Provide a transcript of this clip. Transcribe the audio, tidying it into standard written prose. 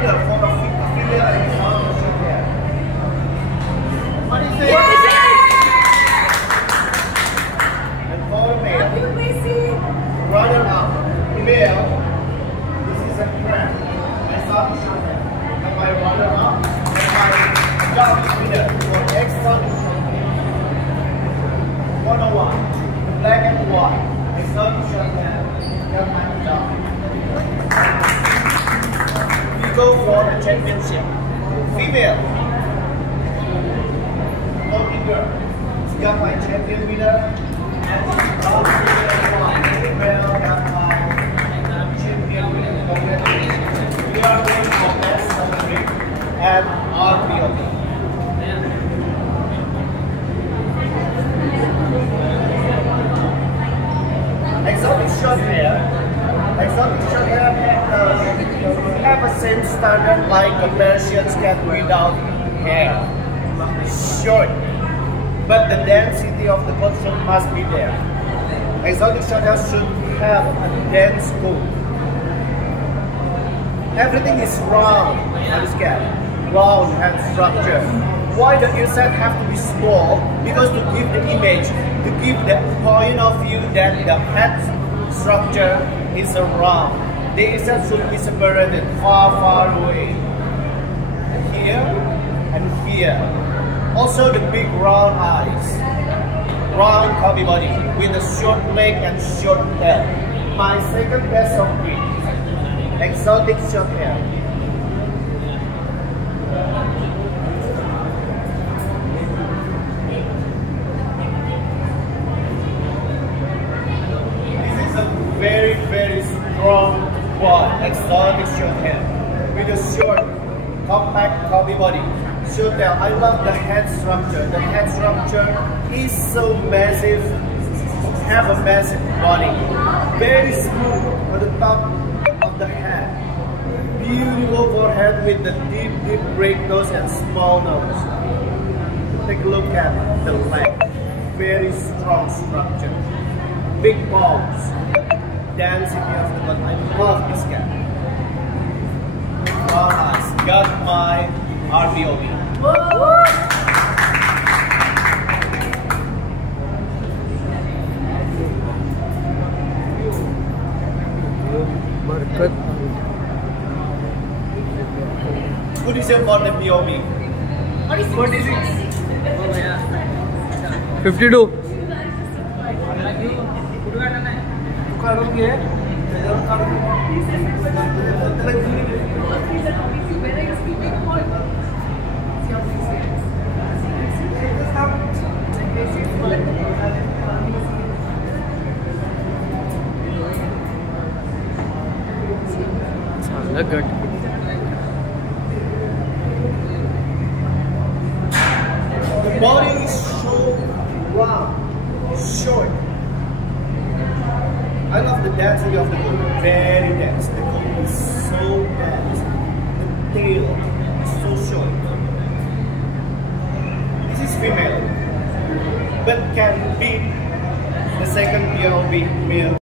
order for the female exotic short hair. What is it? What is it? And for the male, runner-up, male, this is a crab. Exotic short hair. And my runner-up, and my job winner for exotic short hair. 101, black and white, exotic short hair. Young man job. We go for the championship. Female. Only girl. Got my champion winner. And female got my champion winner. Congratulations. We are going for best country and RPOB. Exotic short hair. Exotic short hair have a same standard like a Persian cat without hair. Short, but the density of the costume must be there. Exotic short hair should have a dense coat. Everything is round on this cat, round and structure. Why the earset have to be small? Because to give the image, to give the point of view that the head structure is round. The earset should be separated far away. Here and here. Also the big round eyes. Round cubby body with a short leg and short tail. My second best of breed. Exotic short hair. Very strong quad, exotic short hair with a short, compact cubby body. Short tail. I love the head structure. The head structure is so massive. Have a massive body. Very smooth on the top of the head. Beautiful forehead with the deep great nose and small nose. Take a look at the leg. Very strong structure. Big balls. Density of the body. I love this cat. Brown eyes. Got my RPOB. What is your for the POB? 46. 52. Good. The body is so round, short. I love the density of the coat. Very dense. The coat is so dense. The tail is so short. This is female, but can beat the second POB male.